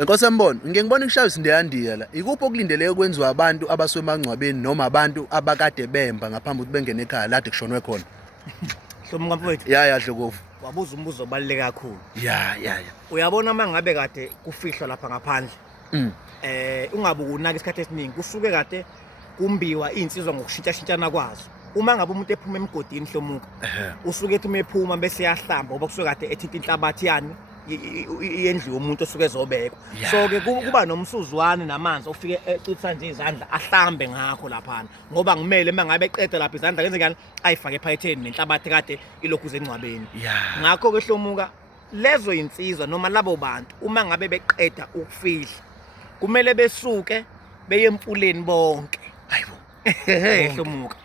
Enkosi yambona, ngike ngibona kushawa isindeyandiya la. Ikuphi okulindeleke kwenziwa abantu abaswemangcwabeni noma abantu abakade bemba ngaphambi ukuthi bengene ekhaya la kushonwe khona? Hlomo mfowethu, Ya Dlokovu. wabuza umbuzo obaluleke kakhulu. Ya. Uyabona mangabe kade kufihlwa lapha ngaphandle. Ungabe unaka isikhathi esiningi kusuke kade kumbiwa insizwa ngokushintshashintshana kwazo. Uma ngabe umuntu ephuma emgodini Hlomuka, usuke ethi mephuma bese yahlamba ngoba kusuke kade ethinta inhlabathi yani yendlu yomuntu osuke ezobekwa. So ke kuba nomsuzwane namanzi ofike ecitha nje izandla ahlambe ngakho lapha ngoba ngimele mangabe eqeda lapha izandla kenze njani ayifake ephayetheni nenhlabathi kade ilokhu zengcwabeni. Ngakho ke Hlomuka lezo insizwa noma labo bantu uma ngabe beqeda ukufihla kumele besuke beye emfuleni bonke. Hayibo. Hlomuka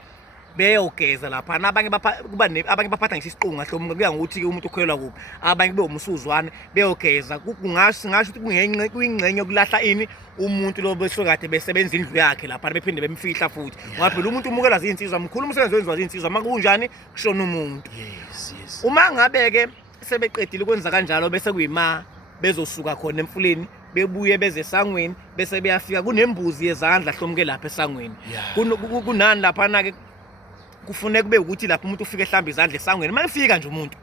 beyogeza lapha abanye abanye baphatha ngisiqunga Hlomuka kuya ngokuthi ke umuntu ukholelwa kuphi abanye kube umsuzwane beyogeza kungasho ukuthi kuyingcenye yokulahla ini umuntu lo besuke kade besebenza indlu yakhe lapha bephinde bemfihla futhi ngoba phela umuntu umukela izinsizwa mkhulu umsebenzi wenziwa izinsizwa makunjani kushona umuntu. Yes. Uma ngabe ke sebeqedile ukwenza kanjalo bese kuyima bezosuka khona emfuleni bebuye beze esangweni bese beyafika kunembuzi yezandla Hlomuke lapha esangweni kunani lapha na ke kufuneka kube ukuthi lapho umuntu ufike ehlamba izandla esangweni mayefika nje umuntu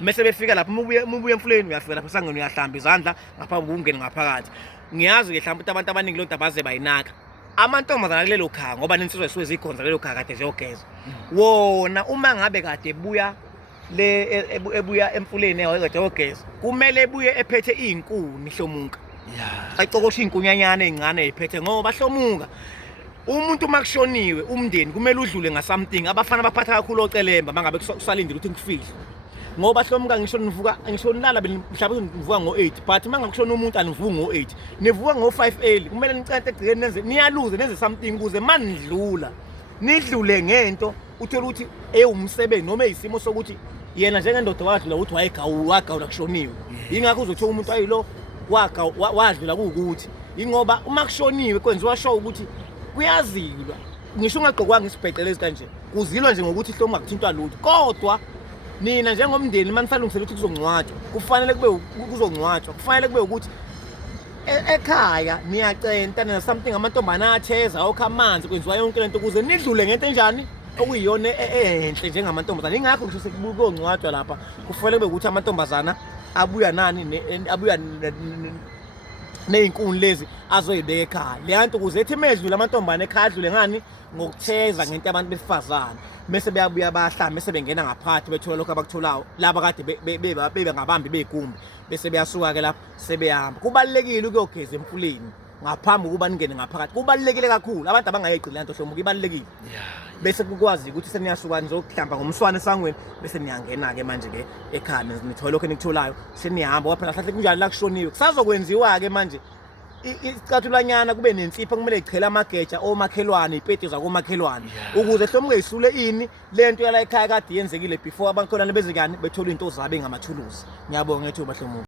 bese befika lapho mubuye emfuleni uyafika lapha esangweni uyahlamba izandla ngaphambi kokungena ngaphakathi. Ngiyazi ke mhlawumbe abantu abaningi lo baze bayinaka amantombazana kulelo khaya ngoba nensizwe esuke zikhonza kulelo khaya kade ziyogeza wona uma ngabe kade ebuya ebuya emfuleni kade yogeza kumele ebuye ephethe izinkuni Hlomuka ayicokosha inkunyanyana ezincane eziphethe ngoba Hlomuka umuntu makushoniwe umndeni kumele udlule ngasamthing abafana baphatha kakhulu ocelemba mangabe kusalindile ukuthi ngifile ngoba Hlomuka ngisho nilala mhlawumbe nivuka ngo8 but mangabe kushona umuntu anivuka ngo8 nivuka ngo5 early kumele nicente egcikeni nenze niyaluze nenze something kuze manidlula nidlule ngento uthola ukuthi umsebenzi noma eyisimo sokuthi yena njengendoda wadlula ukuthi wagawula kushoniwe ingakho uzothola umuntu ayilo wadlula kuukuthi ingoba uma kushoniwe kwenziwa show ukuthi kuyazilwa ngisho ungagqokwanga isibheqelezi kanje kuzilwa nje ngokuthi Hlomuka kuthintwa lutho kodwa nina njengomndeni manisalungisela ukuthi kuzongcwatshwa kufanele kube kuzongcwatshwa kufanele kube ukuthi ekhaya niyacenta na something amantombazana atheza okha amanzi kwenziwa yonke lento kuze nidlule ngento enjani okuyiyona enhle njengamantombazana ingakho ngisho sekubuka ongcwatshwa lapha kufanele kube ukuthi amantombazana abuya nani abuya nezinkuni lezi azoyibeka ekhaya leyanto kuze ethi mezulu amantombazana ekhaya adlule ngani ngokutheza ngento abantu besifazana bese beyabuya bahlamba bese bengena ngaphakathi bethola lokho abakutholayo laba kade bebe ngabambi begumbi bese beyasuka ke lapha sebehamba. Kubalekile ukuyogeza emfuleni ngaphambi ukuba ningene ngaphakathi kubalekile kakhulu abantu abangayeqi lento Hlomuka ibalekile bese kukwazi ukuthi seniyasuka nizokuhlamba ngomswane esangweni bese niyangena ke manje ke ekhaya nithola lokho enikutholayo senihamba waphela hlahle kunjani la kushoniwe kusazokwenziwa ke manje icathulanyana kube nensipho kumele ichela amageja omakhelwane ipeti zakomakhelwane ukuze Hlomuka isule ini lento yala ekhaya kade yenzekile before abankholwane bezekani bethola into zabo engamathuluzi. Ngiyabonga ethuba Hlomuka.